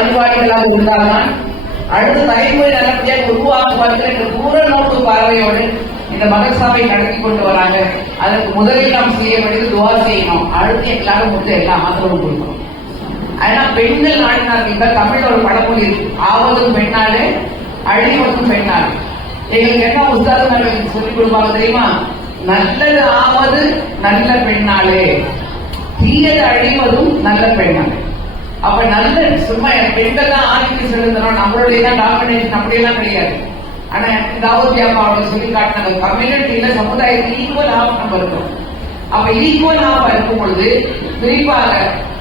அறிவாளிகளாக இருந்தால்தான் அடுத்த தலைமுறை நல்லபடியாக உருவாக்குவார்கள் என்ற தூர நோக்கு பார்வையோடு இந்த மதரசாவை நடத்தி கொண்டு வராங்க. அதற்கு முதலில் நாம் செய்ய வேண்டியது துவா செய்யணும். அடுத்து எல்லாரும் வந்து எல்லாம் ஆதரவு கொடுக்கணும். ஆனா பெண்கள் நாடினார்கள் தமிழ்ல ஒரு பழமொழி இருக்கு, ஆவதும் பெண்ணாடு அழிவதும் பெண்ணாடு. எங்களுக்கு என்ன உஸ்தாது சொல்லிக் கொடுப்பாங்க தெரியுமா? நல்லது ஆவது நல்ல பெண்ணாளே, தீயது அழிவதும் நல்ல பெண்ணாளே. அப்ப நல்ல சும்மா பெண்கள் தான் ஆதிக்க செலுத்தணும், நம்மளுடைய தான் டாமினேஷன் அப்படியெல்லாம் கிடையாது. ஆனா தாவூத் அப்பா அவங்க சொல்லி காட்டினாங்க, கம்யூனிட்டியில சமுதாயத்துக்கு ஈக்குவல் ஆஃப் நம்ம இருக்கோம். அப்ப ஈக்குவல் ஆஃப் இருக்கும் பொழுது குறிப்பாக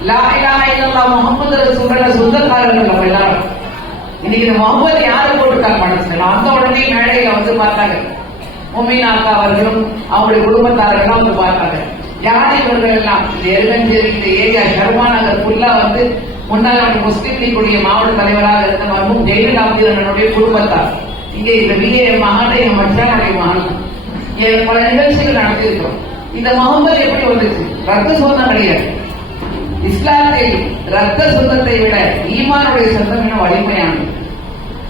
லா இலாஹா இல்லல்லாஹ் முஹம்மது ரசூலுல்லாஹ் சொந்தக்காரர்கள் நம்ம எல்லாரும். இன்னைக்கு இந்த முகமது யாரு போட்டுருக்காங்க மனசுல, அந்த உடனே மேடையில வந்து பார்த்தாங்க. முமினா அக்கா அவர்களும் அவங்களுடைய குடும்பத்தாரெல்லாம் வந்து பார்த்தாங்க. யார் இவர்கள் எல்லாம்? இந்த எருகஞ்சேரி இந்த ஏரியா ஷர்மா நகர் ஃபுல்லா வந்து முன்னாள் முஸ்லிம் லீக்குடைய மாவட்ட தலைவராக இருந்த மர்ஹூம் ஜெயலலிதா அப்துல்லானுடைய குடும்பத்தார். இங்கே இந்த பிஏ மகான என் மச்சானுடைய மகன் பல நிகழ்ச்சிகள் நடத்தியிருக்கிறோம். இந்த முகமது எப்படி வந்துச்சு? ரத்த சொந்தம் கிடையாது. இஸ்லாத்தில் ரத்த சொந்தத்தை விட ஈமானுடைய சொந்தம் என்ன வலிமையானது.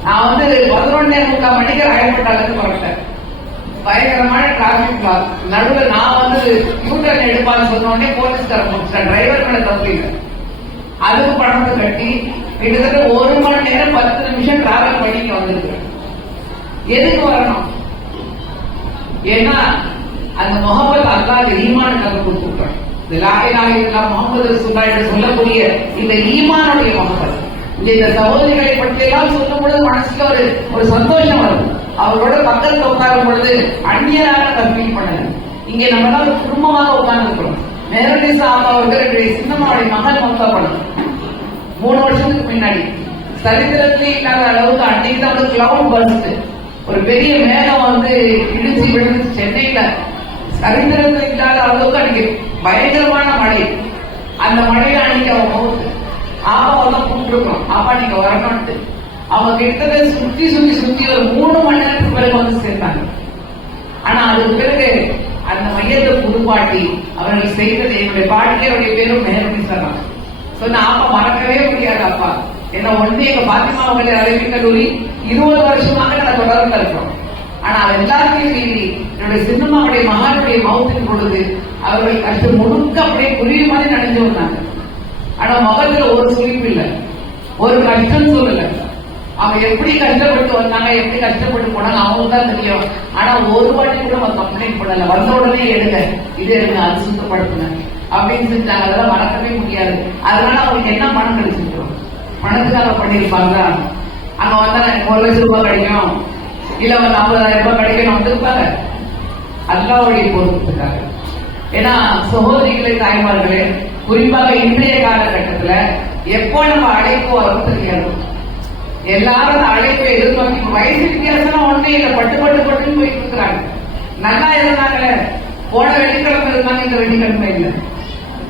நான் வந்து 11:45 மணிக்கு ராயப்பட்டாலுக்கு புறப்பட்டேன். பயங்கரமான டிராபிக் பிளாக். நடுவில் நான் வந்து யூட்டர்ன் எடுப்பான்னு சொன்ன உடனே போலீஸ்கார முடிச்சிட்டேன். டிரைவர் மேல தப்பு இல்லை. அதுக்கு பணத்தை கட்டி கிட்டத்தட்ட 1 மணி நேரம் 10 நிமிஷம் டிராவல் பண்ணிட்டு வந்திருக்கிறேன். எதுக்கு வரணும்? ஏன்னா அந்த முகமது அல்லாஹ் ஈமானுக்காக கொடுத்துருக்காங்க. லா இலாஹா இல்லல்லாஹ் முஹம்மது ரசூலுல்லாஹ் என்று சொல்லக்கூடிய இந்த ஈமானுடைய முகமது. இந்த சகோதரிகளை பற்றி எல்லாம் சொல்லும் பொழுது மனசுல ஒரு சந்தோஷம் வரும். அவரோட பக்கத்தில் உட்காரும் பொழுது அந்நியராக ஃபீல் பண்ணல. இங்க நம்ம எல்லாம் ஒரு குடும்பமாக உட்கார்ந்து இருக்கிறோம். நேரடிசா அவர்கள் சின்னம்மாவுடைய மகன் மொத்தா பண்ணணும் 3 வருஷத்துக்கு முன்னாடி. சரித்திரத்திலே இல்லாத அளவுக்கு அன்னைக்கு தான் வந்து கிளவுட் பர்ஸ்ட், ஒரு பெரிய மேகம் வந்து இடிச்சு விழுந்துச்சு சென்னையில. சரித்திரத்தில் இல்லாத அளவுக்கு அன்னைக்கு பயங்கரமான மழை. அந்த மழையில அன்னைக்கு அவன் போகுது ஆபாவெல்லாம் கூப்பிட்டுருக்கோம், அப்பா நீங்க வரணும்ட்டு. அவங்க கிட்டத்தட்ட சுத்தி ஒரு 3 மணி நேரத்துக்கு பிறகு வந்து சேர்ந்தாங்க. ஆனா அதுக்கு பிறகு அந்த மையத்தை புதுப்பாட்டி அவர்கள் செய்தது என்னுடைய பாட்டியோடைய பேரும் நேரடி சொன்னாங்க. சொன்ன அப்பா மறக்கவே முடியாது அப்பா. ஏன்னா ஒன்று எங்க பாத்திமா அவங்களை அறிவியல் கல்லூரி 20 வருஷமாக நான் தொடர்ந்து இருக்கிறோம். ஆனா அது எல்லாத்தையும் மீறி என்னுடைய சின்னம்மாவுடைய மகனுடைய மௌத்தின் பொழுது அவர்கள் கஷ்டம் முழுக்க அப்படியே குருவி மாதிரி நனைஞ்சு வந்தாங்க. ஆனா முகத்துல ஒரு சுழிப்பு இல்லை, ஒரு கஷ்டம் சொல்லல. அவங்க எப்படி கஷ்டப்பட்டு வந்தாங்க, எப்படி கஷ்டப்பட்டு போனாங்க அவங்களுக்கு தான் தெரியும். ஆனா ஒரு வாட்டி கூட அவங்க கம்ப்ளைண்ட் பண்ணல. வந்த உடனே எடுங்க, இது எடுங்க, அது சுத்தப்படுத்துங்க அப்படின்னு செஞ்சாங்க. அதெல்லாம் மறக்கவே முடியாது. அதனால அவங்களுக்கு என்ன பணம் கிடைச்சிருக்கோம்? பணத்துக்காக பண்ணிருப்பாங்க. அங்க வந்தா எனக்கு 1 லட்சம் ரூபாய் கிடைக்கும், இல்ல வந்து 50,000 ரூபாய் கிடைக்கணும் வந்திருப்பாங்க. அல்லாஹ்வுடைய பொறுப்புக்காக. ஏன்னா சகோதரிகளே தாய்மார்களே, குறிப்பாக இன்றைய காலகட்டத்துல எப்போ நம்ம அழைப்பு வரும் தெரியாது. எல்லாரும் அந்த அழைப்பை எதிர்நோக்கி வயசு வித்தியாசம் ஒன்னே இல்லை, பட்டுன்னு போயிட்டு இருக்கிறாங்க. நல்லா இருந்தாங்களே, போன வெள்ளிக்கிழமை இருந்தாங்க, இந்த வெள்ளிக்கிழமை இல்லை.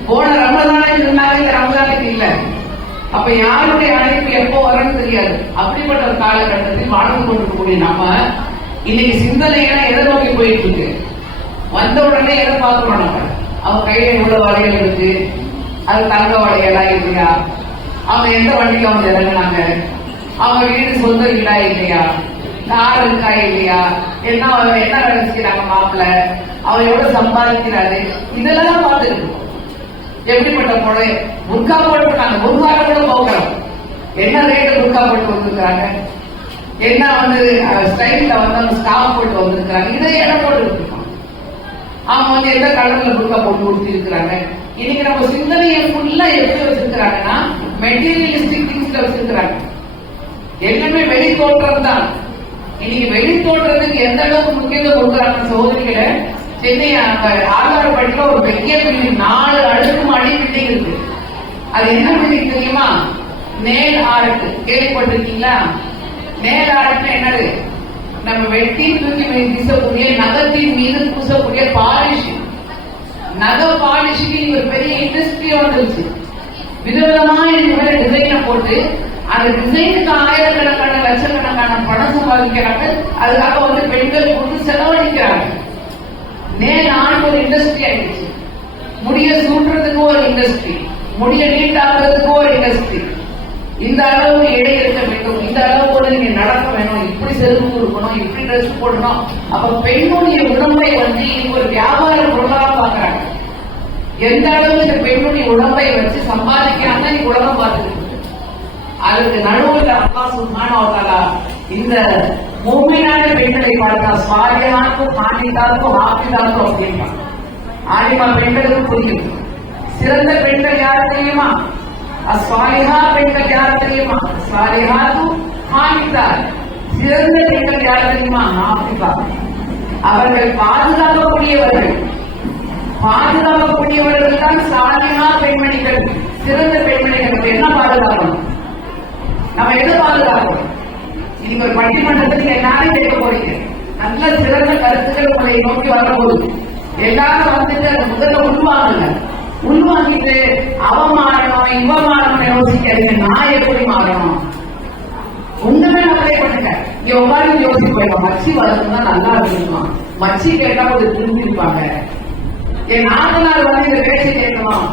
போன ரமதானுக்கு இருந்தாங்க, இந்த ரமதானுக்கு இல்லை. அப்ப யாருடைய அழைப்பு எப்போ வரன்னு தெரியாது. அப்படிப்பட்ட ஒரு காலகட்டத்தில் வாழ்ந்து கொண்டிருக்கக்கூடிய நம்ம இன்னைக்கு சிந்தனைகளை எதை நோக்கி போயிட்டு இருக்கு? வந்த உடனே எதை பார்க்கிறோம்? நம்ம அவங்க கையில எவ்வளவு வளையல் இருக்கு, அது தங்க வளையலா இல்லையா, அவங்க எந்த வண்டியில வந்து இறங்கினாங்க, அவங்க வீடு சொந்த வீடா இல்லையா, கார் இருக்கா இல்லையா, என்ன வேலை செய்யறாங்க மாப்பிள்ள, அவர் எவ்வளவு சம்பாதிக்கிறாரு, இதெல்லாம் பார்த்துருக்கோம். எப்படிப்பட்ட பொழை முர்கா போட்டுருக்காங்க, முர்கால கூட போக்குறோம். என்ன ரேட்டு முர்கா போட்டு வந்திருக்கிறாங்க, என்ன வந்து ஸ்டைல்ல வந்து ஸ்டாப் போட்டு வந்திருக்கிறாங்க, இதை இடம் போட்டு இருக்கோம். அவங்க வந்து எந்த கலர்ல முர்கா போட்டு கொடுத்து இருக்கிறாங்க. இன்னைக்கு நம்ம சிந்தனையை ஃபுல்லா எப்படி வச்சிருக்கிறாங்கன்னா மெட்டீரியலிஸ்டிக் திங்ஸ்ல வச்சிருக்கிறாங்க. எல்லாமே வெளி தோற்றம் தான். இன்னைக்கு வெளி தோற்றத்துக்கு எந்த அளவுக்கு முக்கியத்துவம் கொடுக்குறாங்க சகோதரிகளை. சென்னை ஆதாரப்பட்டில ஒரு பெரிய பில்டிங் 4 அடுக்கு மாடி பில்டிங் இருக்கு. அது என்ன பில்டிங் தெரியுமா? நேல் ஆர்ட். கேள்விப்பட்டிருக்கீங்களா? நேல் ஆர்ட்னா என்னது? நம்ம வெட்டி தூக்கி வீசக்கூடிய நகத்தின் மீது பூசக்கூடிய பாலிஷ். நகை பாலிஷுக்கு ஒரு பெரிய இண்டஸ்ட்ரி வந்துருச்சு. விதவிதமா டிசைனை போட்டு அந்த டிசைனுக்கு ஆயிரக்கணக்கான லட்சக்கணக்கான பணம் சம்பாதிக்கிறாங்க. அதுக்காக வந்து பெண்கள் கொண்டு செலவழிக்கிறாங்க. நேரம் ஒரு இண்டஸ்ட்ரி ஆயிடுச்சு. முடிய சூட்டுறதுக்கு ஒரு இண்டஸ்ட்ரி, முடிய நீட்டாக்குறதுக்கு ஒரு இண்டஸ்ட்ரி. இந்த அளவு எடை இருக்க வேண்டும், இந்த அளவோடு நீங்க நடக்க வேணும், இப்படி செருப்பு இருக்கணும், இப்படி ட்ரெஸ் போடணும். அப்ப பெண்ணுடைய உடம்பை வந்து ஒரு வியாபார பொருளாக பாக்குறாங்க. எந்த அளவு இந்த பெண்ணுடைய உடம்பை வச்சு சம்பாதிக்கிறாங்க நீ உலகம் பார்த்துட்டு. அதுக்கு நடுவில் அல்லாஹ் சுப்ஹானஹு வ தஆலா இந்த மூமினான பெண்களை பார்த்தா சாலிஹாத்தும் கானிதாத்தும் ஆபிதாத்தும் அப்படின்னா ஆலிமா பெண்களுக்கு புரியும். சிறந்த பெண்கள் யாரு தெரியுமா? அஸ்வாலிஹா பெண்கள் யாரு தெரியுமா? சாலிஹாத்து கானிதாத். சிறந்த பெண்கள் யாரு தெரியுமா? ஆபிதா. அவர்கள் பாதுகாக்கக்கூடியவர்கள். பாதுகாக்கக்கூடியவர்கள் தான் சாலிஹா பெண்மணிகள், சிறந்த பெண்மணிகள். என்ன பாதுகாக்கணும்? நம்ம எது பாதுகாக்கணும்? நீங்க ஒரு பட்டிமன்றத்தில் எல்லாரும் கேட்க போறீங்க. நல்ல சிறந்த கருத்துக்கள் உங்களை நோக்கி வரப்போகுது. எல்லாரும் வந்துட்டு அந்த முதல்ல உள்வாங்கல. உள்வாங்கிட்டு அவ மாறணும் இவ மாறணும் யோசிக்காதீங்க. நான் எப்படி மாறணும்? உண்மையே நம்மளே பண்ணுங்க. இங்க உட்காந்து யோசிச்சு போயிடும். மச்சி வளர்ந்துதான் நல்லா இருக்குமா? மச்சி கேட்டா ஒரு திரும்பி இருப்பாங்க. என் நாத்தனார் வந்து இந்த பேச்சு கேட்கணும்,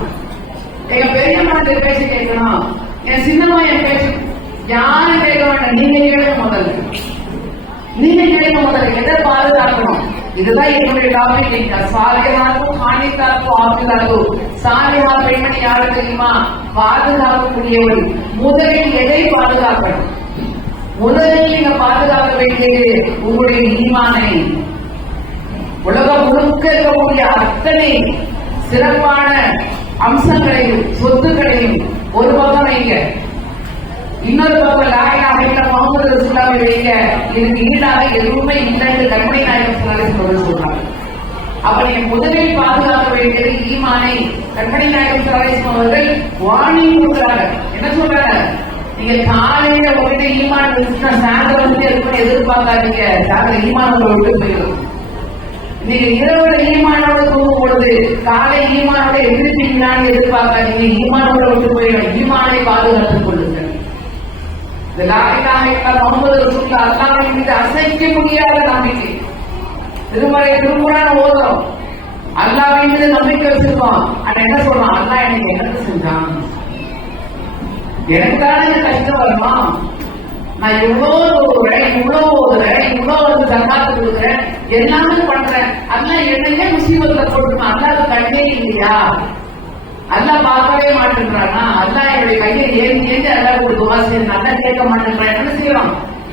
எங்க பெரியம்மா இந்த பேச்சு கேட்கணும், என் சின்னம்மா என் பேச்சு யாரும் கேட்க வேண்டாம். நீங்க கேட்க முதல்ல, நீங்க கேட்க முதல்ல. எதை பாதுகாக்கணும்? இதுதான் என்னுடைய டாபிக். சாலிஹாத்தும் கானிதாத்தும் ஆபிதாத்தும். சாலிஹா பெண்மணி யாரு தெரியுமா? பாதுகாக்கக்கூடியவள். முதலில் எதை பாதுகாக்கணும்? முதலில் நீங்க பாதுகாக்க வேண்டியது உங்களுடைய ஈமானை. உலகம் முழுக்க இருக்கக்கூடிய அத்தனை சிறப்பான அம்சங்களையும் சொத்துக்களையும் ஒரு பக்கம் வைங்க, இன்னொரு பக்கம் லா இலாஹ இல்லல்லாஹ் முஹம்மது ரசூலுல்லாஹ் வைங்க. இதுக்கு ஈடாக எதுவுமே இல்லை என்று கண்மணி நாயகம் ஸல்லல்லாஹு அலைஹி வஸல்லம் சொல்றாங்க. அப்ப நீங்க முதலில் பாதுகாக்க வேண்டியது ஈமானை. கண்மணி நாயகம் ஸல்லல்லாஹு அலைஹி வஸல்லம் அவர்கள் வாணி கொடுக்கிறாங்க. என்ன சொல்றாங்க? நீங்க காலையில உங்ககிட்ட ஈமான் இருந்துச்சுன்னா சாயந்தரம் வந்து எதுவும் எதிர்பார்க்காதீங்க. சாயந்தரம் ஈமான் உங்களை விட்டு போயிடும். நீங்க இரவுல ஈமானோட தூங்கும் பொழுது காலை ஈமானோட எதிர்ப்பீங்களான்னு எதிர்பார்க்காதீங்க. ஈமானோட விட்டு போயிடும். ஈமானை பாதுகாத்துக் கொள்ளுங்கள். லா இலாஹ இல்லல்லாஹ் முஹம்மது ரசூலுல்லாஹ் அல்லாஹ்வின் மீது அசைக்க முடியாத நம்பிக்கை. திருமறை திருக்குர்ஆன் ஓதுறோம், அல்லாஹ்வின் மீது நம்பிக்கை வச்சிருக்கோம். ஆனா என்ன சொல்றோம்? அல்லாஹ் எனக்கு என்ன செஞ்சான்? எனக்கு தானே கஷ்டம் வருமா? நான் இவ்வளவு ஓதுறேன், இவ்வளவு ஓதுறேன், இவ்வளவு வந்து ஜகாத்து கொடுக்குறேன், எல்லாமே பண்றேன். அல்லாஹ் என்னையே முசீபத்துல போட்டுருக்கான். அல்லாஹ்வுக்கு கண்ணே இல்லையா? அல்லாஹ் பார்க்கவே மாட்டேன்றானா? அல்லாஹ் என்னுடைய கையை ஏந்தி அல்லாஹ் ஒரு துவா செய்ய நல்லா கேட்க மாட்டேன்றான். என்ன செய்யறோம்?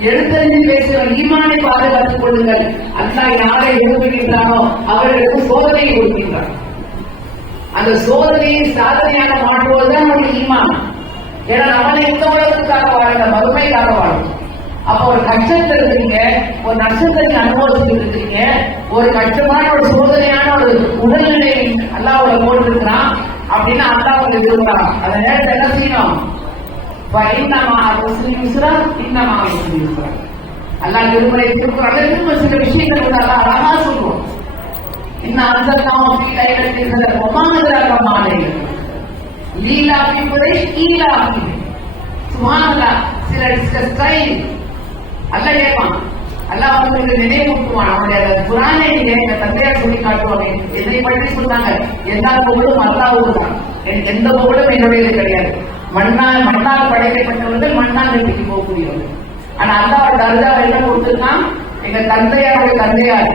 எழுத்தறிஞ்சு பேசுகிறோம். ஈமானை பாதுகாத்துக் கொள்ளுங்கள். அல்லாஹ் யாரை விரும்புகின்றானோ அவர்களுக்கு சோதனையை கொடுக்கின்றான். அந்த சோதனையை சாதனையாக மாற்றுவதுதான் நம்முடைய ஈமான். ஏன்னா நம்மளை இந்த உலகத்துக்காக வாழ்ந்த மறுமைக்காக வாழும். அப்ப ஒரு கஷ்டத்தை இருக்கிறீங்க, ஒரு நஷ்டத்தை அனுபவிச்சுட்டு இருக்கிறீங்க, ஒரு கஷ்டமான ஒரு சோதனையான ஒரு உடல்நிலை அல்லாஹ் அவரை போட்டிருக்கிறான் அப்படின்னா அல்லாஹ் அவங்களை விரும்புறான். அந்த நேரத்தை என்ன செய்யணும்? அல்லாஹ் விரும்புறை திருக்குறாங்க. திரும்ப சில விஷயங்கள் கூட அல்லாஹ் அழகா சொல்லுவோம். இன்னும் அந்த மாலை லீலா பின்புரை ஈலா சுமானதா சில ஸ்டைல் அல்லாஹ் கேட்பான். அல்லாஹ் அவங்களுக்கு நினைவூட்டுவான். அவனுடைய குரானை எங்க தந்தையார் சொல்லி காட்டுவாங்க. என்னை பற்றி சொன்னாங்க, எல்லா புகழும் அல்லாஹ்வுக்கு தான், எந்த புகழும் என்னுடையது கிடையாது. மண்ணால் படைக்கப்பட்டவர்கள் மண்ணால் வெட்டிக்கு போகக்கூடியவர்கள். ஆனா அல்லாஹ் தர்ஜா எல்லாம் கொடுத்துருக்கான். எங்க தந்தையாருடைய தந்தையார்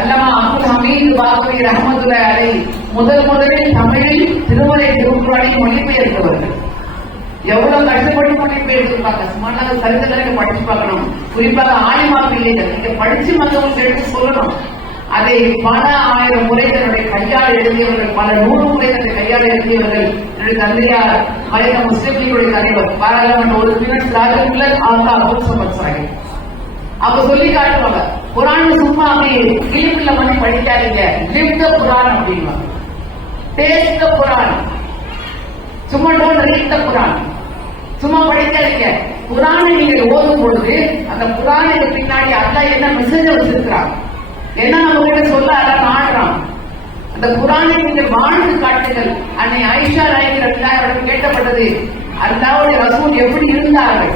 அல்லமா அப்துல் ஹமீது பாக்கவி ரஹ்மத்துல்லாஹி அலைஹி முதலில் தமிழில் திருமறை திருக்குர்ஆனை மொழிபெயர்த்தவர்கள். எவ்வளவு கஷ்டப்பட்டு மொழிபெயர்த்திருப்பாங்க. சும்மா கருத்துக்களை படிச்சு பார்க்கணும். குறிப்பாக ஆலிமா பிள்ளைகள் நீங்க படிச்சு மற்றவங்களுக்கு எடுத்து சொல்லணும். அதை பல ஆயிரம் முறை தன்னுடைய கையால் எழுதியவர்கள், பல 100 முறை தன்னுடைய கையால் எழுதியவர்கள். என்னுடைய தந்தையார் மறைந்த முஸ்லிம் லீகுடைய தலைவர், பாராளுமன்ற உறுப்பினர் ராஜகுல்லர் ஆகா அபுல் சமத் சாஹிப். அப்ப சொல்லி காட்டுவாங்க, குரான் சும்மா அப்படி கிளிப்பில் பண்ணி படிக்காதீங்க, லிவ் த குரான் அப்படின்னா, டேஸ்ட் த குரான். சும்மா டோன்ட் ரீட் த குரான், சும்மா படிக்காதீங்க. குரானை நீங்கள் ஓதும் பொழுது அந்த குரானுக்கு பின்னாடி அல்லாஹ் என்ன மெசேஜ் வச்சிருக்கிறான், என்ன நம்ம கிட்ட சொல்ல அல்லாஹ் நாடுறான். அந்த குரானை நீங்கள் வாழ்ந்து காட்டுங்கள். அன்னை ஆயிஷா நாயகி கேட்கப்பட்டது, அல்லாஹ்வுடைய ரசூல் எப்படி இருந்தார்கள்?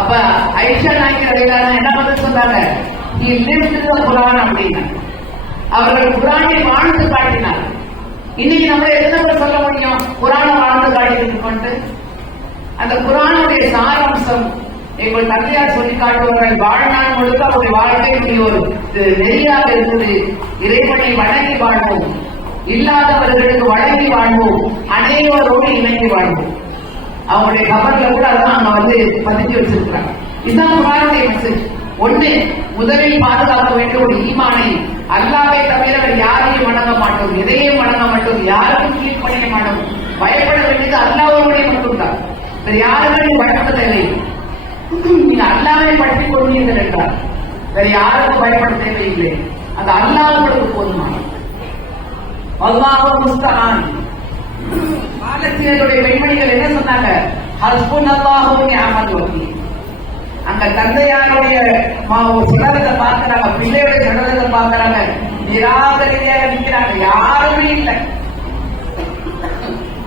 அப்ப ஆயிஷா நாயகி என்ன பதில் சொன்னாங்க? நீ லிவ்ட் தி குரான் அப்படின்னா, அவர்கள் குரானை வாழ்ந்து காட்டினார். இன்னைக்கு நம்ம எத்தனை பேர் சொல்ல முடியும் குரானை வாழ்ந்து காட்டிட்டு? அந்த குர்ஆனுடைய சாராம்சம் எங்கள் தந்தையார் சொல்லி காட்டுவார்கள். வாழ்நாள் முழுக்க அவருடைய வாழ்க்கையுடைய ஒரு நெறியாக இருந்தது. இறைவனை வணங்கி வாழ்வோம், இல்லாதவர்களுக்கு வழங்கி வாழ்வோம், அனைவரோடு இணைந்து வாழ்வோம். அவங்களுடைய கபர்ல கூட அதான் அவங்க பதிஞ்சு வச்சிருக்கிறாங்க. இதுதான் குர்ஆனுடைய மெசேஜ். ஒண்ணு, முதலில் பாதுகாக்க வேண்டிய ஒரு ஈமானை. அல்லாஹ்வை தவிர யாரையும் வணங்க மாட்டோம், எதையும் வணங்க மாட்டோம், யாருக்கும் கீழ்ப்பணிய மாட்டோம். பயப்பட வேண்டியது அல்லாஹ்வுடைய மட்டும்தான். வேற யாருக்கும் வணங்க தேவை. நீங்க அல்லாஹ்வை பற்றி கொண்டீர்கள் என்றால் வேற யாருக்கும் பயப்பட தேவையில்லை. அந்த அல்லாஹ் உங்களுக்கு போதுமான. அல்லாஹு முஸ்தஆன். பாலஸ்தீனத்துடைய பெண்மணிகள் என்ன சொன்னாங்க? ஹஸ்புனல்லாஹு வ நிஅமல் வக்கீல். அந்த தந்தையாருடைய சிலரத்தை பார்க்கிறாங்க, பிள்ளையுடைய சிலரத்தை பார்க்கிறாங்க, நிராகரியாக நிற்கிறாங்க, யாருமே இல்லை,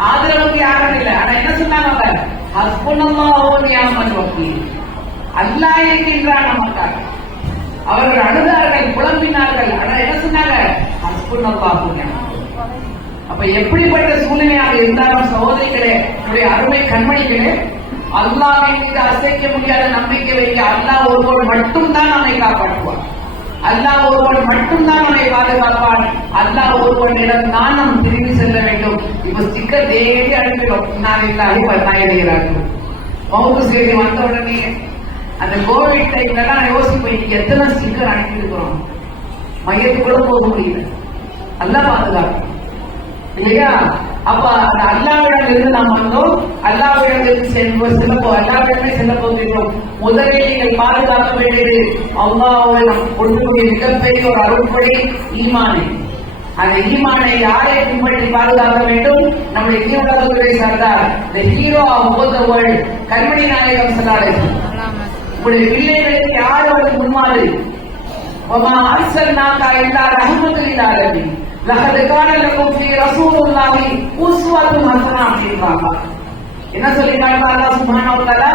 ஆதரவுக்கு யாரும் இல்லை. ஆனா என்ன சொன்னாங்க? ஹஸ்புனல்லாஹு வ நிஅமல் வக்கீல். அல்லாஹ் இருக்கின்றான் நமக்காக. அவர்கள் அழுதார்கள், புலம்பினார்கள். ஆனா என்ன சொன்னாங்க? ஹஸ்புனல்லாஹு வ நிஅமல். அப்ப எப்படிப்பட்ட சூழ்நிலையாக இருந்தாலும் சகோதரிகளே, அருமை கண்மணிகளே, அல்லாஹ்வின் மீது அசைக்க முடியாத நம்பிக்கை வைக்க அல்லாஹ் ஒருவன் மட்டும்தான் நம்மை காப்பாற்றுவான். அல்லாஹ் ஒருவன் மட்டும்தான் நம்மை பாதுகாப்பான். அல்லாஹ் ஒருவனிடம் தான் நாம் திரும்பி செல்ல வேண்டும். இப்ப ஸ்டிக்கர் தேடி அனுப்பிடும். நாளைக்கு பத்தாயிரம் மவுத்து செய்தி வந்த உடனே அந்த கோவிட் டைம்ல தான் யோசிப்போம், எத்தனை ஸ்டிக்கர் அனுப்பி இருக்கிறோம், மையத்துக்குள்ள போக முடியல. அல்லாஹ் பாதுகாப்பு இல்லையா? அப்ப அந்த அல்லாஹ்விடம் இருந்து நாம் வந்தோம், அல்லாஹ்விடத்திற்கு அல்லாஹ்விடமே செல்ல போகிறோம். முதலில் நீங்கள் பாதுகாக்க வேண்டியது அல்லாஹ்வை நாம் கொண்டுக்கூடிய மிகப்பெரிய ஒரு அருள்படி ஈமானை. அந்த ஈமானை யாரை பின்பற்றி பாதுகாக்க வேண்டும்? நம்முடைய தீவிரத்துறை சார்ந்தார் the hero of both the world, கண்மணி நாயகம் ஸல்லல்லாஹு அலைஹி வஸல்லம். உங்களுடைய பிள்ளைகளுக்கு யார் அவருக்கு முன்மாதிரி? வமா அர்ஸல்னாக இல்லா ரஹ்மத்துல் லில் ஆலமீன் லகத் கான லகும் ஃபீ ரசூலுல்லாஹி உஸ்வத்துன் ஹஸனா அப்படின்றாங்க. என்ன சொல்லிட்டாங்க அல்லாஹ் சுப்ஹானஹு வ தஆலா?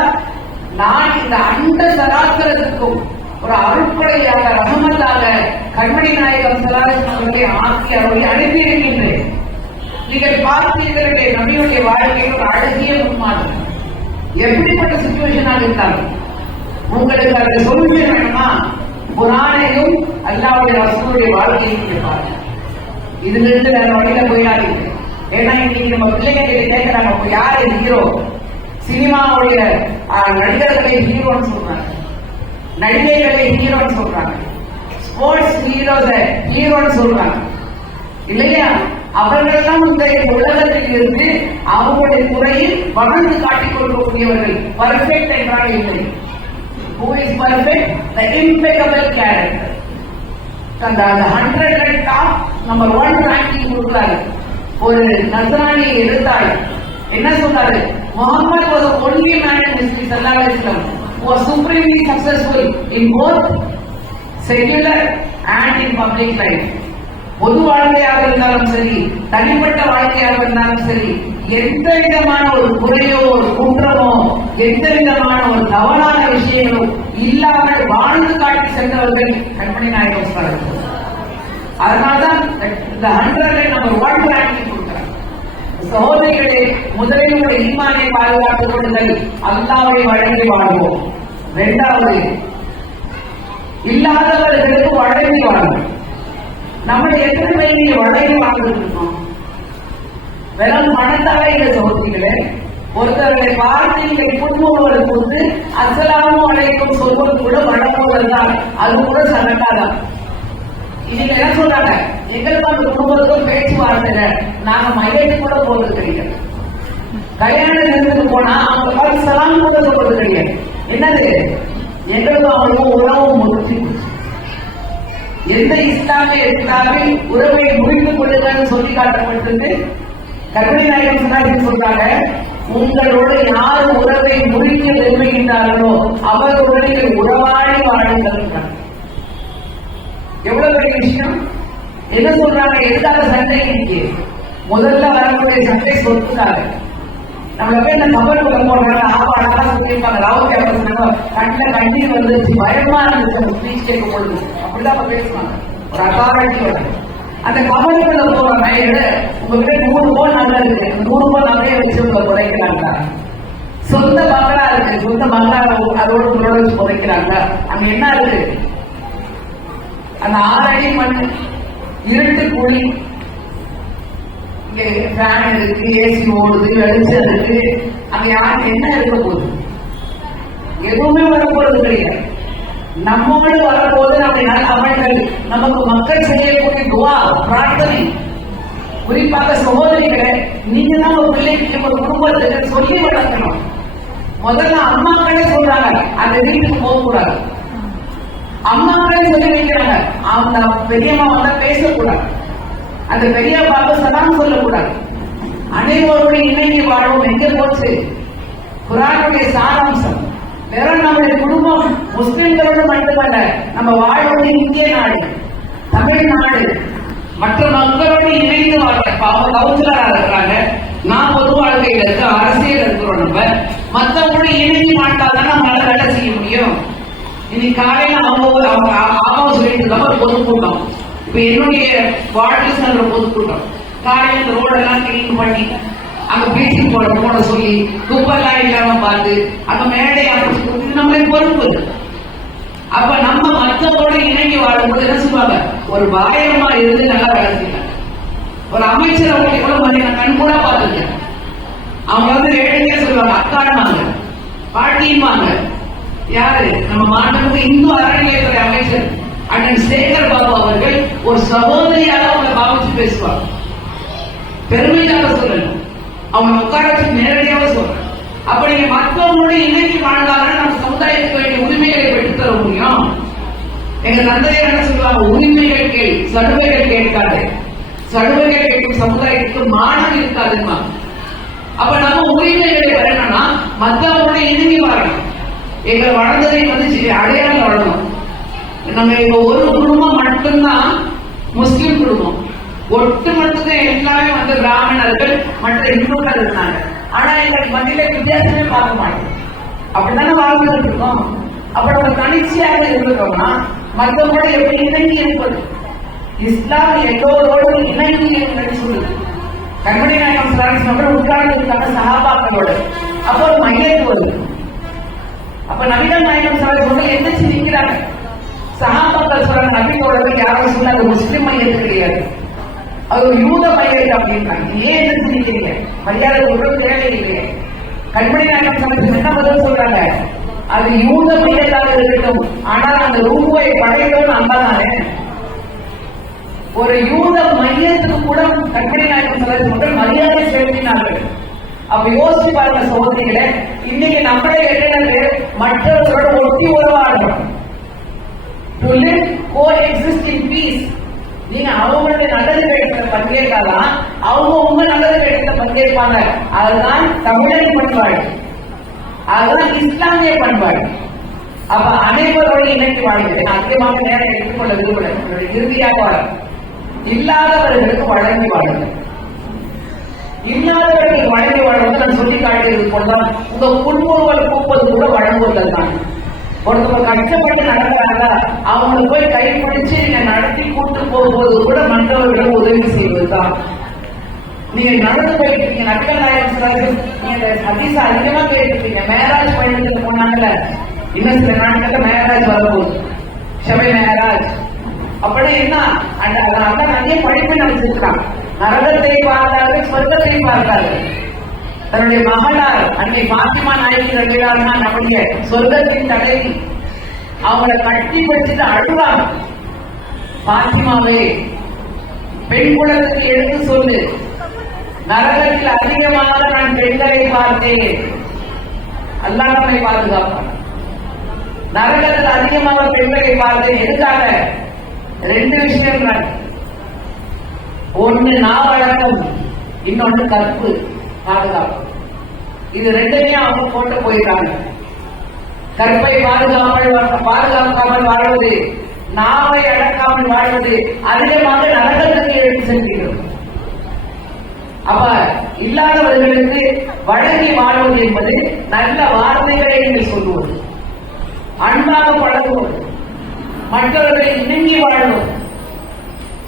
நான் இந்த அண்ட சராசரத்துக்கும் ஒரு அருட்படையாக ரஹமத்தாக கண்மணி நாயகம் ஸல்லல்லாஹு அலைஹி வஸல்லம் ஆக்கி அவர்களை அனுப்பி இருக்கின்றேன். நீங்கள் பார்த்தீர்களே நபியுடைய வாழ்க்கையில் ஒரு அழகிய முன்மாதிரி. எப்படிப்பட்ட சிச்சுவேஷனாக இருந்தாலும் உங்களுக்கு அந்த சொல்யூஷன் வேணுமா? குர்ஆனையும் அல்லாஹ்வுடைய ரசூலுடைய வாழ்க்கையும் நீங்க பாருங்க. இதுல இருந்து வேற வழியில போயிடாதீங்க. ஏன்னா இன்னைக்கு நம்ம பிள்ளைங்க கேட்கிறாங்க, யாரு ஹீரோ? சினிமாவுடைய நடிகர்களை ஹீரோன்னு சொல்றாங்க, நடிகைகளை ஹீரோன்னு சொல்றாங்க, ஸ்போர்ட்ஸ் ஹீரோன்னு சொல்றாங்க இல்லையா? அவர்களெல்லாம் இந்த உலகத்தில் இருந்து அவங்களுடைய துறையில் வளர்ந்து காட்டிக் கொள்ளக்கூடியவர்கள். பர்ஃபெக்ட் என்றால் இல்லை. Who is perfect? The impeccable character. அந்த 100 டாப் நம்பர் 1 ரேங்கிங் கொடுத்தாரு. ஒரு நஸ்ரானியை எடுத்தாரு. என்ன சொல்றாரு? Muhammad was the only man in history sallallahu alaihi wasallam who was supremely successful in both secular and in public life. பொது வாழ்க்கையாக இருந்தாலும் சரி, தனிப்பட்ட வாழ்க்கையாக இருந்தாலும் சரி, எந்த விதமான ஒரு குறையோ ஒரு குற்றமோ எந்த விதமான ஒரு தவறான விஷயங்களோ இல்லாமல் வாழ்ந்து காட்டி சென்றவர்கள் கண்மணி நாயகம் ஸல்லல்லாஹு அலைஹி வஸல்லம். அதனால்தான் இந்த 100 நம்பர் 1 ரேங்கிங் கொடுக்கிறார். சகோதரிகளே, முதலில் ஒரு ஈமானை பாதுகாத்துக் கொள்ளுங்கள், அல்லாஹ்வை வழங்கி வாழ்வோம். இரண்டாவது, இல்லாதவர்களுக்கு வழங்கி வாழ்வோம். நம்முடைய எத்தனை நீங்க வழங்கி வாழ்ந்துருக்கோம்? வெறும் பணத்தாலே இந்த சகோதரிகளே, ஒருத்தர்களை பார்த்து இதை புதுமுகவருக்கு வந்து அஸ்ஸலாமு அலைக்கும் சொல்வது கூட வழங்குவதுதான், அது கூட சரக்காதான். இன்னைக்கு என்ன சொல்றாங்க? எங்களுக்கு அந்த குடும்பத்துக்கும் பேச்சுவார்த்தை, நாங்க மையத்துக்கு கூட போறது கிடையாது. கல்யாண நிறுவனத்துக்கு போனா அவங்க பார்த்து சலாம் கூட சொல்றது கிடையாது. என்னது? எங்களுக்கும் அவங்களுக்கும் உறவு முடிச்சு எந்த இஸ்லாமில் உறவை முறித்துக் கொள்ளுங்கள் சொல்லி காட்டப்பட்டது. கண்மணி நாயகம் ஸல்லல்லாஹு சொல்றாங்க, உங்களோட யார் உறவை முறிக்க விரும்புகின்றார்களோ அவர்களுடைய உறவாடி வாழுங்கள். எவ்வளவு பெரிய விஷயம்! என்ன சொல்றாங்க? எதுக்காக சண்டை? இன்னைக்கு முதல்ல வரக்கூடிய சண்டை சொத்துக்காக. நம்மள போய் இந்த கபருக்கு போடுறாங்க, அழகா சொல்லியிருப்பாங்க, ராவுத்தி அப்ப சொன்னாங்க, கண்ணில் கண்ணீர் வந்துருச்சு, பயமா இருந்துச்சு ஸ்பீச் கேட்கும் பொழுது. அப்படிதான் பேசுவாங்க ஒரு அகாரட்டியோட. அந்த கபருக்குள்ள போவாங்க, உங்ககிட்ட 100 ரூபாய் நல்லா இருக்கு, 100 ரூபாய் நகையை வச்சு உங்களை குறைக்கிறாங்க. சொந்த பங்களா இருக்கு, சொந்த பங்களா அதோட உங்களோட வச்சு புதைக்கிறாங்க. அங்க என்ன இருக்கு? அந்த 6 அடி மண், இருட்டு குழி, இங்க ஃபேன் இருக்கு, ஏசி ஓடுது, வெளிச்சம் இருக்கு. அங்க யாருக்கு என்ன இருக்க போகுது? எதுவுமே வரப்போறது கிடையாது. நம்மோடு வரப்போது நம்முடைய அமல்கள், நமக்கு மக்கள் செய்யக்கூடிய துவா, பிரார்த்தனை. குறிப்பாக சகோதரிகளை நீங்க தான் ஒரு பிள்ளைக்கு, ஒரு குடும்பத்துக்கு சொல்லி வளர்க்கணும். முதல்ல அம்மாக்களே சொல்றாங்க அந்த வீட்டுக்கு போக கூடாது. அம்மாக்களே சொல்லி வைக்கிறாங்க அந்த பெரியம்மா வந்தா பேசக்கூடாது, அந்த பெரியப்பாவுக்கு சலாம் சொல்லக்கூடாது. அனைவருடைய இணைந்து வாழும் எங்க போச்சு? குர்ஆனுடைய சாராம்சம். வெறும் நம்முடைய குடும்பம் முஸ்லிம்களோடு மட்டுமல்ல, நம்ம வாழ்வது இந்திய நாடு, தமிழ்நாடு, மற்ற மக்களோடு இணைந்து வாழ. அவங்க கவுன்சிலரா இருக்கிறாங்க, நான் பொது வாழ்க்கையில இருக்க, அரசியல் இருக்கிறோம். நம்ம மற்றவங்களோட இணைந்து மாட்டாதான் நம்மளால வேலை செய்ய முடியும். இன்னைக்கு காலையில அவங்க ஆமாவும் சொல்லிட்டு இருக்காங்க ஒரு பொதுக்கூட்டம். இப்ப என்னுடைய வார்டில் சென்ற பொதுக்கூட்டம் காலையில இந்த ரோடெல்லாம் கிளீன் பண்ணி அங்க பீச்சிங் போட சொல்லி குப்பெல்லாம் இல்லாம பார்த்து அங்க மேடை அமைச்சு நம்மளே பொறுப்பு. அப்ப நம்ம மற்றவங்களோட இணங்கி வாழும்போது என்ன சொல்லுவாங்க? ஒரு பாயமா இருந்து நல்லா வேலை செய்யலாம். ஒரு அமைச்சர் அவங்களை கூட நான் கண் கூட பார்த்துருக்கேன். அவங்க வந்து வேடிக்கையா சொல்லுவாங்க, அக்காடுமாங்க, பாட்டியுமாங்க. யாரு? நம்ம மாநிலத்துக்கு இந்து அறநிலையத்துறை அமைச்சர் அண்ணன் சேகர் பாபு அவர்கள் ஒரு சகோதரியாக அவங்களை பாவிச்சு பேசுவாங்க. பெருமையாக சொல்லணும், அவங்க உட்கார வச்சு நேரடியாக சொல்றேன். அப்ப நீங்க மற்றவங்களுடைய இணைக்கு வாழ்ந்தாங்கன்னா நம்ம சமுதாயத்துக்கு வேண்டிய உரிமைகளை பெற்றுத்தர முடியும். எங்க தந்தையர் என்ன சொல்லுவாங்க? உரிமைகள் கேள், சலுகைகள் கேட்காது. சலுகைகள் கேட்கும் சமுதாயத்துக்கு மானம் இருக்காதுமா. அப்ப நம்ம உரிமைகளை வரணும்னா மற்றவங்களுடைய இணைங்கி வரணும். எங்களை வளர்ந்ததை வந்து அடையாளம் வளரணும். நம்ம இப்ப ஒரு குடும்பம் மட்டும்தான் முஸ்லிம் குடும்பம், ஒட்டுமொத்தத்தை எல்லாமே வந்து பிராமணர்கள் மற்ற இந்துக்கள் இருந்தாங்க. ஆனா எங்களுக்கு மத்தியில வித்தியாசமே பார்க்க மாட்டோம். அப்படித்தானே வாழ்ந்துட்டு இருக்கோம். அப்ப நம்ம தனிச்சையாக இருக்கிறோம்னா மற்றவங்களோட எப்படி இணங்கி இருப்பது? இஸ்லாம் எல்லோரோடு இணங்கி இருப்பது சொல்லுது. கண்மணி நாயகம் சொல்றாங்க உட்கார்ந்து இருக்காங்க சஹாபாக்களோட. அப்ப ஒரு மையத்து வருது. அப்ப நபிகள் நாயகம் சொல்றாங்க எந்திரிச்சு நிற்கிறாங்க. சஹாபாக்கள் சொல்றாங்க நபியோட யாரும் சொன்னாங்க முஸ்லிம் மையத்து கிடையாது, அது ஒரு யூத மையத்து அப்படின்றாங்க. ஏன் எந்திரிச்சு நிற்கிறீங்க? மரியாதை ஒரு தேவை இல்லையே. கண்மணி நாயகம் சமைச்சு என்ன பதில் சொல்றாங்க? அது யூத மையத்தாக இருக்கட்டும், ஆனால் அந்த ரூபாயை படைக்கிறோம் அந்தானே. ஒரு யூத மையத்துக்கு கூட கண்மணி நாயகம் சொல்ற மரியாதை செலுத்தினார்கள். அப்ப யோசிச்சு பாருங்க சகோதரிகளை, இன்னைக்கு நம்மளே என்னது மற்றவர்களோட ஒட்டி உறவாடணும். To live, coexist in peace. நீங்க அவங்களுடைய நல்லது கிடைக்கிறத பங்கேற்காதான் அவங்க உங்க நல்லது கிடைக்கிறத பங்கேற்பாங்க. அதுதான் தமிழக பண்பாடு, அதுதான் இஸ்லாமிய பண்பாடு. அப்ப அனைவரோடு இணைத்து வாழ்கிறேன். அதிகமாக நேரம் எடுத்துக்கொள்ள விரும்பல. இறுதியாக வாழ இல்லாதவர்களுக்கு வழங்கி வாழுங்கள். இல்லாதவர்களுக்கு வழங்கி வாழ்வது நான் சொல்லி காட்டியது போலதான் உங்க புன்முறுவல் கூப்பது கூட வழங்குவதில் தான். ஒருத்தவங்க கஷ்டப்பட்டு நடக்கிறாங்க, அவங்களை போய் கைப்பிடிச்சு நீங்க நடத்தி கூட்டு போகும்போது கூட மற்றவர்களும் உதவி செய்வதுதான். நீங்க நடந்து போயிருக்கீங்க, நபிகள் நாயகம் சொல்றாரு, நீங்க ஹதீஸ் அதிகமா கேட்டிருக்கீங்க. மேராஜ் பயணத்துல போனாங்கல்ல, இன்னும் சில நாட்கள்ல மேராஜ் வரப்போகுது, ஷபை மேராஜ். அப்படி என்ன அந்த நிறைய படிப்பு நடத்திருக்கான். நரகத்தை பார்த்தார்கள், சொர்க்கத்தை பார்த்தார்கள். தன்னுடைய மகளார் அன்னை பாத்திமா நாயகி ரலியல்லாஹு அன்ஹா நம்முடைய சொர்க்கத்தின் தலைவி, அவங்களை கட்டி வச்சுட்டு அழுவாங்க. பாத்திமாவே, பெண் குலத்துக்கு எடுத்து சொல்லு, நரகத்தில் அதிகமாக நான் பெண்களை பார்த்தேன். அல்லாஹ் நம்மை பாதுகாப்பான். நரகத்தில் அதிகமாக பெண்களை பார்த்தேன். எதுக்காக? 2 விஷயங்கள். ஒன்னு நாவழக்கம், இன்னொன்னு கற்பு பாதுகாப்பு. இது 2மே அவங்க போட்டு போயிருக்காங்க. கற்பை பாதுகாக்காமல் வாழ்வது, நாவை அடக்காமல் வாழ்வது அதிகமாக நரகத்துக்கு எடுத்து செல்கிறோம். அப்ப இல்லாதவர்களுக்கு வழங்கி வாழ்வது என்பது நல்ல வார்த்தைகளை நீங்கள் சொல்லுவது, அன்பாக பழகுவது, மற்றவர்களை இணங்கி வாழணும்.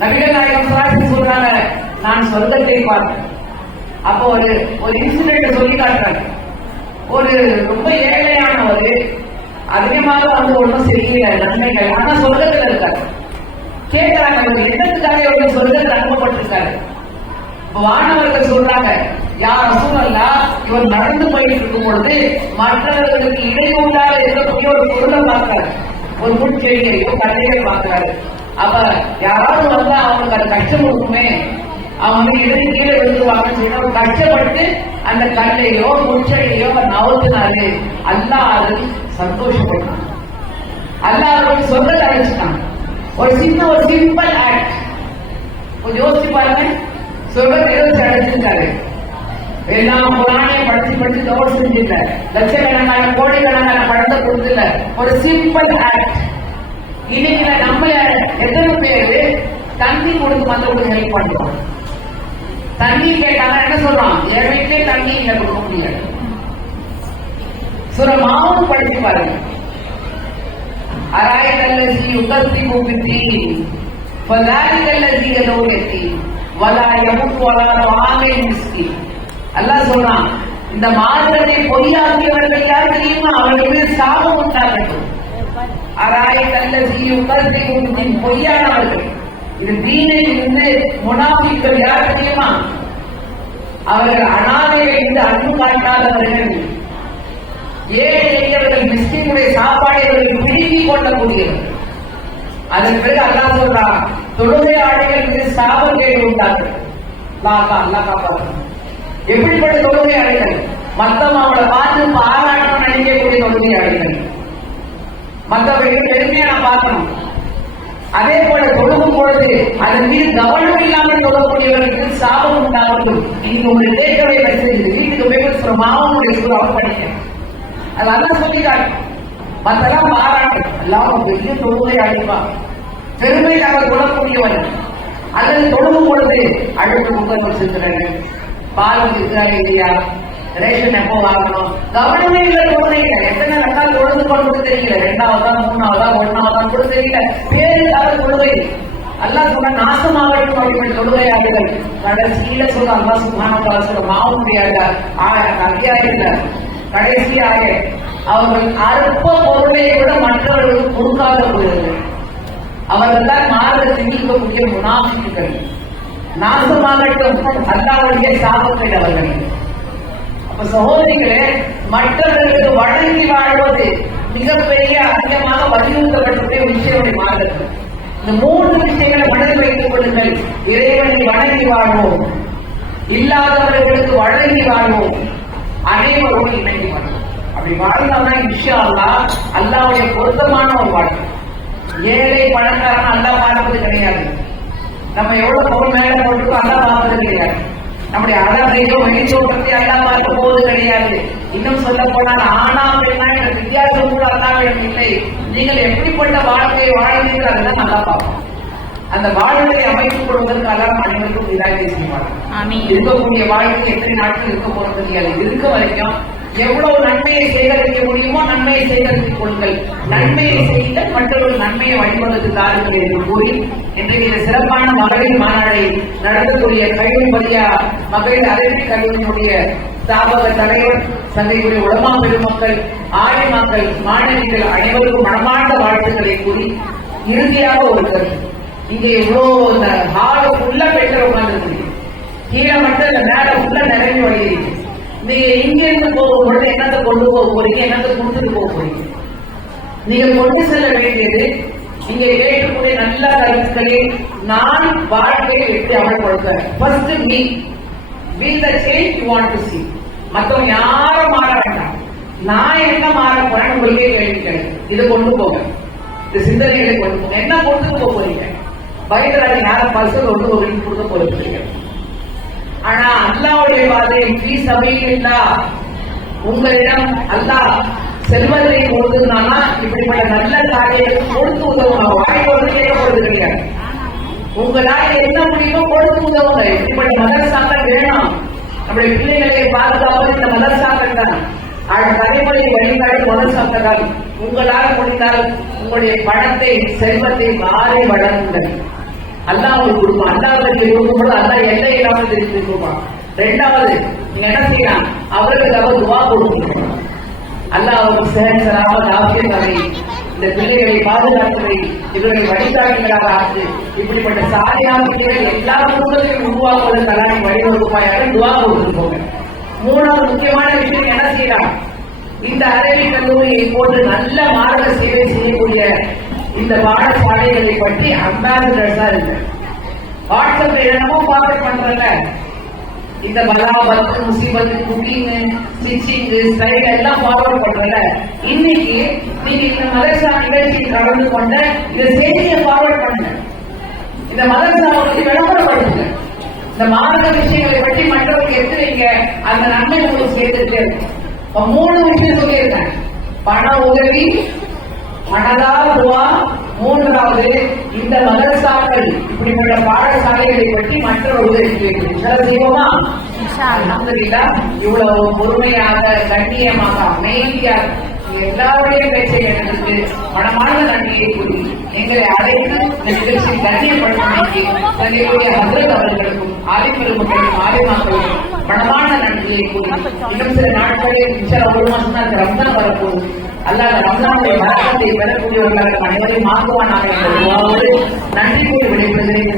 நபிகள் நாயகம் ஸல்லல்லாஹு சொல்றாங்க, நான் சொர்க்கத்தை பார்த்தேன். அப்போ ஒரு இன்சிடென்ட் சொல்லி காட்டுறாங்க. ஒரு ரொம்ப ஏழையானவர் அதிகமாக வந்து ஒன்றும் செய்யல நன்மைகள், ஆனா சொர்க்கத்துல இருக்காரு. கேட்கிறாங்க என்னத்துக்காக இவங்க சொர்க்கத்தில் அனுப்பப்பட்டிருக்காரு. வானவர்கள் சொல்றாங்க, யார் ரசூலல்லா இவர் நடந்து போயிட்டு இருக்கும் பொழுது மற்றவர்களுக்கு இடையூறாக இருக்கக்கூடிய ஒரு பொருளை பார்க்கிறாரு, ஒரு முட்செடியையோ கல்லையோ பார்க்கிறாரு. அப்ப யாராவது வந்தா அவங்களுக்கு அது கஷ்டம் இருக்குமே, அவங்க இடை கீழே விழுந்துருவாங்கன்னு ஒரு கஷ்டப்பட்டு அந்த கல்லையோ முட்செடியோ நவத்தினாரு அல்லாஹ் அது சந்தோஷப்பட்டான். அல்லாஹ் அவருக்கு சொல்றதை அழைச்சிட்டான். ஒரு சிம்பிள் ஆக்ட் கொஞ்சம் யோசிச்சு பாருங்க. சொல்றது எதிர்த்து அடைச்சிருக்காரு. எல்லாம் புராணியை படிச்சு தோடு செஞ்சில்ல, லட்சக்கணக்கான கோடிக்கணக்கான படத்தை கொடுத்துல ஒரு சிம்பிள் ஆக்ட். இன்னைக்கு நம்ம எத்தனை பேரு தண்ணி கொடுத்து மற்றவங்களுக்கு ஹெல்ப் பண்றோம். தண்ணி கேட்டாங்க என்ன சொல்றோம், என் வீட்டிலே தண்ணி இல்லை கொடுக்க முடியாது. சுர மாவும் படிச்சு பாருங்க. அராயத்தல்லி உகத்தி மூப்பித்தி பதாரித்தல்லி எதோத்தி வலா யமுத் வலா வாங்கை மிஸ்கி. அல்லாஹ் சொல்றான், இந்த மார்க்கத்தை பொய்யாக்கியவர்கள் யார் தெரியுமா, அவர்கள் மீது சாபம் உண்டாகட்டும். அராயத்தல்லி உகத்தி மூப்பித்தி பொய்யானவர்கள். இது தீனில் இருந்து முனாஃபிக்கள் யார் தெரியுமா, அவர்கள் அனாதைகள் இருந்து அன்பு காட்டாதவர்கள், ஏழை எளியவர்கள் மிஸ்கினுடைய சாப்பாடை அவர்கள் பிடுங்கிக் கொள்ளக்கூடியவர்கள். அதன் பிறகு அல்லாஹ் சொல்றான், தொழுகையாளிகள் மீது சாபக்கேடு உண்டார்கள். அல்லாஹ் காப்பாற்ற. எப்படிப்பட்ட தொழுகையாளிகள், மத்தவங்க அவங்கள பார்த்து பாராட்டம் நினைக்கக்கூடிய தொழுகையாளிகள், மற்றவர்கள் பெருமையா நான் பார்க்கணும். அதே போல தொழுகும் பொழுது அதன் மீது கவனம் இல்லாமல் தொழக்கூடியவர்களுக்கு சாபம் உண்டாகட்டும். இன்னைக்கு உங்களுக்கு கேட்கவே மெசேஜ் வீட்டுக்கு போய் மாவனுடைய சூறாவை படிக்கிறேன். அது அதான் சொல்லிட்டாங்க. மற்றெல்லாம் பாராட்டு, எல்லாம் பெரிய தொழுகை அழிப்பா, பெருமையாக தொழக்கூடியவன். அல்லது தொழுகும் பொழுது அடுத்த முகங்கள் செலுத்துறாங்க, பால் இருக்கிறாங்க இல்லையா, ரேஷன் எப்போ வாங்கணும், கவனமே இல்லை. தொழுகை எத்தனை ரெண்டாவது தொழுது கொண்டு தெரியல, ரெண்டாவதா மூணாவதா ஒன்னாவதா கூட தெரியல, பேருக்காக தொழுகை. அல்லாஹ் சொன்ன நாசமாகட்டும் அப்படின்ற தொழுகையாளர்கள் கடைசியில சொல்ல அல்லாஹ் சுப்ஹானஹு வ தஆலா சொல்ற மாவுடைய அத்தியாயத்துல கடைசியாக அவர்கள் அற்ப பொருளை கூட மற்றவர்களுக்கு கொடுக்காத போகிறது. அவர்கள் தான் மார்க்கத்தில் நீக்கக்கூடிய முனாஃபிக்குகள். நாசமாகட்டும் அல்லாஹ்வுடைய சாபத்தில் அவர்கள். அப்ப சகோதரிகளே, மற்றவர்களுக்கு வழங்கி வாழ்வது மிகப்பெரிய அதிகமாக வலியுறுத்தப்பட்ட விஷயமுடைய மார்க்கத்தில். இந்த மூன்று விஷயங்களை மனதில் வைத்துக் கொள்ளுங்கள். இறைவனை வணங்கி வாழ்வோம், இல்லாதவர்களுக்கு வழங்கி வாழ்வோம், அனைவரோடு இணைந்து வாழ்வோம். அப்படி வாழ்ந்தால்தான் இன்ஷா அல்லாஹ் அல்லாஹ்வுடைய பொருத்தமான ஒரு வாழ்க்கை. ஏழை பணக்காரன் அல்லாஹ் பார்ப்பது கிடையாது. நம்ம எவ்வளவு பொருள் மேல போட்டுக்கோ அல்லாஹ் பார்ப்பது கிடையாது. நம்முடைய அழகையோ வெளிச்சோட்டத்தை அல்லாஹ் பார்க்க போவது கிடையாது. இன்னும் சொல்ல போனால் ஆனா பெண்ணா என்ற வித்தியாசம் கூட அல்லாஹ்விடம் இல்லை. நீங்கள் எப்படிப்பட்ட வாழ்க்கையை வாழ்ந்தீர்கள் அதுதான் நல்லா பார்ப்போம். அந்த வாழ்க்கையை அமைத்துக் கொள்வதற்கு அல்லாஹ் அனைவருக்கும் இதாகவே செய்வார்கள். இருக்கக்கூடிய வாழ்க்கை எத்தனை நாட்கள் இருக்க போறது தெரியாது. இருக்க வரைக்கும் எவ்வளவு நன்மையை சேகரிக்க முடியுமோ நன்மையை சேகரித்துக் கொள்ளுங்கள். நன்மையை செய்த மற்றவர்கள் நன்மையை வழிபடுவது தாருங்கள் என்று கூறி இன்றைக்கு இந்த சிறப்பான மகளிர் மாநாடை நடத்தக்கூடிய கைவழியா மகளிர் அரசியல் கல்வியினுடைய ஸ்தாபக தலைவர் சந்தைக்குரிய உலமா பெருமக்கள், ஆயமாக்கள், மாணவிகள் அனைவருக்கும் மனமார்ந்த வாழ்த்துக்களை கூறி இறுதியாக ஒரு கருத்து. இங்க எவ்வளவு இந்த ஹால ஃபுல்லா பெற்ற உட்கார்ந்து கீழே மட்டும் இந்த மேல ஃபுல்லா நிறைஞ்சு வழியிருக்கு. நீங்க இங்க இருந்து போகும் பொழுது என்னத்தை கொண்டு போக போறீங்க, என்னத்தை கொடுத்துட்டு போக போறீங்க. நீங்க கொண்டு செல்ல வேண்டியது இங்க கேட்கக்கூடிய நல்ல கருத்துக்களை நான் வாழ்க்கையை எப்படி அமல்படுத்துறேன். First be the change you want to see. மற்றவங்க யாரும் மாற வேண்டாம், நான் என்ன மாற போறேன் உங்களுக்கே கேள்வி கிடையாது. இதை கொண்டு போக, இந்த சிந்தனைகளை கொண்டு போக. என்ன கொண்டு போக போறீங்க, பயங்கராஜி யார பரிசு கொண்டு போகிறீங்க, கொடுக்க போறீங்க. ஆனா அல்லாஹ்வுடைய பாதையில் சபையில்லா உங்களிடம் அல்லாஹ் செல்வத்தை கொடுத்துனால இப்படிப்பட்ட நல்ல காரியத்தை கொடுத்து உதவும். வாய்ப்பு வந்து கேட்கப்படுறது கிடையாது. உங்களால் என்ன முடியுமோ கொடுத்து உதவுங்க. இப்படிப்பட்ட மதரசாக்கள் வேணும். நம்முடைய பிள்ளைகளை பாதுகாப்பது இந்த மதரசாக்கள் தான். தலைமுறையை வழிகாடு மதரசாக்கள். உங்களால் முடிந்தால் உங்களுடைய பணத்தை செல்வத்தை மாறி வழங்குங்கள். அல்லாஹ் உங்களுக்கு கொடுப்பான். அல்லாஹ் கொடுக்கும்போது அல்லாஹ் எல்லை இல்லாமல் தெரிஞ்சு கொடுப்பான். ரெண்டாவது நீங்க என்ன செய்யலாம், அவர்களுக்காக துவா கொடுக்கணும். அல்லாஹ் அவருக்கு சேகராக ஆசிரியர்களை இந்த பிள்ளைகளை பாதுகாத்ததை இவர்களை வழிகாட்டிகளாக ஆற்று. இப்படிப்பட்ட சாலையான பிள்ளைகள் எல்லா குடும்பத்தையும் உருவாக்குவதற்கு அல்லாஹ் வழிவகுப்பாயாக துவா கொடுத்து போங்க. மூணாவது முக்கியமான விஷயம் என்ன செய்யலாம்? இந்த அரபி கல்லூரியை போன்று நல்ல மார்க்க சேவை செய்யக்கூடிய இந்த பாடசாலைகளை பற்றி அம்பாசிடர்ஸா இருக்கு. வாட்ஸ்அப்ல என்னமோ பார்த்து பண்றல இந்த பலாபத்து முசீபத்து குக்கிங் ஸ்டிச்சிங் ஸ்டைல் எல்லாம் ஃபார்வர்ட் பண்றல. இன்னைக்கு நீங்க இந்த மதரசா நிகழ்ச்சியில் கலந்து கொண்ட இந்த செய்தியை ஃபார்வர்ட் பண்ணுங்க. இந்த மதரசாவை பற்றி விளம்பரப்படுத்துங்க. இந்த மார்க்க விஷயங்களை பற்றி மற்றவர்கள் எடுத்துறீங்க, அந்த நன்மை உங்களுக்கு சேர்த்துட்டு 3 விஷயம் சொல்லியிருக்கேன். பண உதவி, மனதால் துவா, மூன்றாவது இந்த மதரசாக்கள் இப்படிப்பட்ட பாடசாலைகளை பற்றி மற்றவர்கள் செய்வோமா? அல்ஹம்துலில்லாஹ். இவ்வளவு பொறுமையாக கண்ணியமாக அமைதியாக எல்லாருடைய பேச்சை எடுத்து மனமான நன்றியை கூறி எங்களை அழைத்து இந்த நிகழ்ச்சியை கண்ணியப்படுத்தி தன்னுடைய ஹஜ்ரத் அவர்களுக்கும் ஆலிமர்களுக்கும் ஆலிமாக்களுக்கும் மனமான நன்றியை கூறி இன்னும் சில நாட்களில் ஒரு மாசம் தான் ரம்ஜான் வரப்போகுது. அல்லாஹ் ரம்ஜானுடைய வரக்கத்தை பெறக்கூடியவர்களாக அனைவரையும் மாற்றுவானாக என்ற துஆவோடு நன்றி கூறி விடைபெறுகிறேன்.